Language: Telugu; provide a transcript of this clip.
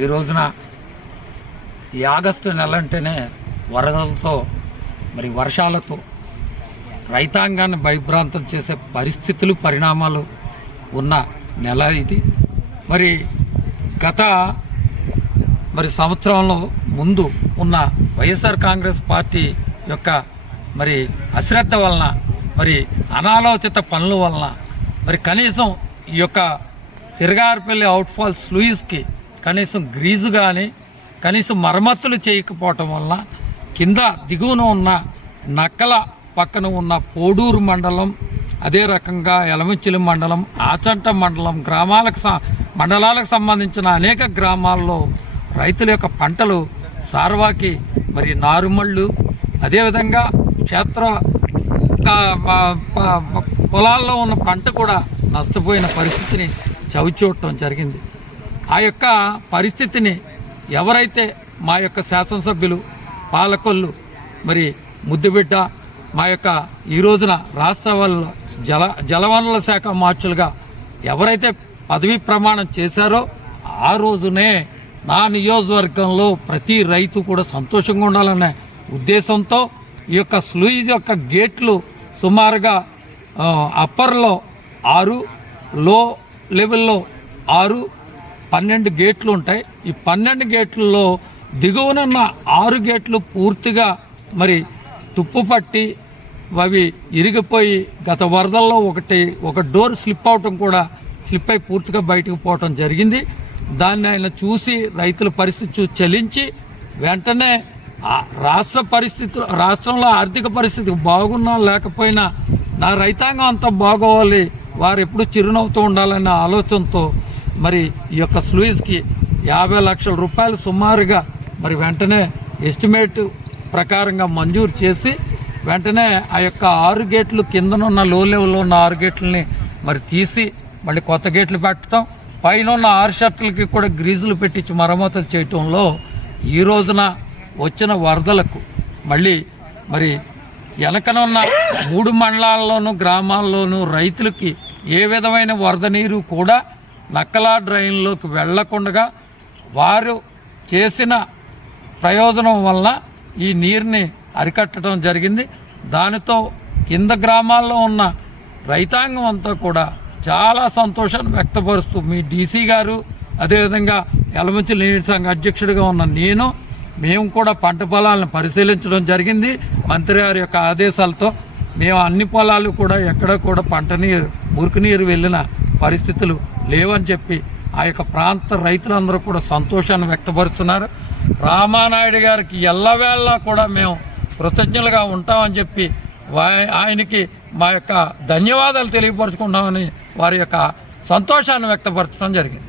ఈ రోజున ఈ ఆగస్టు నెల అంటేనే వరదలతో మరి వర్షాలతో రైతాంగాన్ని భయభ్రాంతం చేసే పరిస్థితులు పరిణామాలు ఉన్న నెల ఇది. మరి గత సంవత్సరంలో ముందు ఉన్న వైఎస్ఆర్ కాంగ్రెస్ పార్టీ యొక్క మరి అశ్రద్ధ వలన మరి అనాలోచిత పనుల వలన మరి కనీసం ఈ యొక్క సిరగారపల్లి అవుట్ఫాల్ స్లూయిస్కి కనీసం గ్రీజు కానీ కనీసం మరమ్మతులు చేయకపోవటం వలన కింద దిగువన ఉన్న నక్కల పక్కన ఉన్న పోడూరు మండలం, అదే రకంగా యలమంచిలి మండలం, ఆచంట మండలం మండలాలకు సంబంధించిన అనేక గ్రామాల్లో రైతుల యొక్క పంటలు సార్వాకి మరి నారుమళ్ళు, అదేవిధంగా క్షేత్ర పొలాల్లో ఉన్న పంట కూడా నష్టపోయిన పరిస్థితిని చవిచూడటం జరిగింది. ఆ యొక్క పరిస్థితిని ఎవరైతే మా యొక్క శాసనసభ్యులు, పాలకొల్లు, మరి ముద్దుబిడ్డ, మా యొక్క ఈ రోజున రాష్ట్ర జలవనరుల శాఖ మార్చులుగా ఎవరైతే పదవీ ప్రమాణం చేశారో ఆ రోజునే నా నియోజకవర్గంలో ప్రతి రైతు కూడా సంతోషంగా ఉండాలనే ఉద్దేశంతో ఈ యొక్క స్లూయిజ్ యొక్క గేట్లు సుమారుగా అప్పర్లో 6, లో లెవెల్లో 6, 12 గేట్లు ఉంటాయి. ఈ 12 గేట్లలో దిగువనున్న 6 గేట్లు పూర్తిగా మరి తుప్పు పట్టి అవి ఇరిగిపోయి గత వరదల్లో ఒక డోర్ స్లిప్ అయి పూర్తిగా బయటకు పోవటం జరిగింది. దాన్ని ఆయన చూసి రైతుల పరిస్థితి చూసి చలించి వెంటనే రాష్ట్రంలో ఆర్థిక పరిస్థితి బాగున్నా లేకపోయినా నా రైతాంగం అంతా బాగోవాలి, వారు ఎప్పుడు చిరునవ్వుతూ ఉండాలన్న ఆలోచనతో మరి ఈ యొక్క స్లూయిస్కి 50 లక్షల రూపాయలు సుమారుగా మరి వెంటనే ఎస్టిమేట్ ప్రకారంగా మంజూరు చేసి వెంటనే ఆ యొక్క 6 గేట్లు కిందనున్న లో లెవెల్లో ఉన్న 6 గేట్లని మరి తీసి మళ్ళీ కొత్త గేట్లు పెట్టడం, పైన ఉన్న 6 షట్లకి కూడా గ్రీజులు పెట్టించి మరమ్మతులు చేయటంలో ఈ రోజున వచ్చిన వరదలకు మళ్ళీ మరి వెనకనున్న 3 మండలాల్లోనూ గ్రామాల్లోనూ రైతులకి ఏ విధమైన వరద నీరు కూడా నక్కలా డ్రైన్లోకి వెళ్లకుండా వారు చేసిన ప్రయోజనం వలన ఈ నీరుని అరికట్టడం జరిగింది. దానితో కింద గ్రామాల్లో ఉన్న రైతాంగం అంతా కూడా చాలా సంతోషాన్ని వ్యక్తపరుస్తూ మీ డీసీ గారు, అదేవిధంగా యలమంచిలి నీటి సంఘ అధ్యక్షుడిగా ఉన్న మేము కూడా పంట పొలాలను పరిశీలించడం జరిగింది. మంత్రి గారి యొక్క ఆదేశాలతో మేము అన్ని పొలాలు కూడా ఎక్కడ కూడా మురికి నీరు వెళ్ళిన పరిస్థితులు లేవని చెప్పి ఆ యొక్క ప్రాంత రైతులందరూ కూడా సంతోషాన్ని వ్యక్తపరుస్తున్నారు. రామానాయుడు గారికి ఎల్లవేళ కూడా మేము కృతజ్ఞులుగా ఉంటామని చెప్పి ఆయనకి మా యొక్క ధన్యవాదాలు తెలియపరుచుకుంటామని వారి యొక్క సంతోషాన్ని వ్యక్తపరచడం జరిగింది.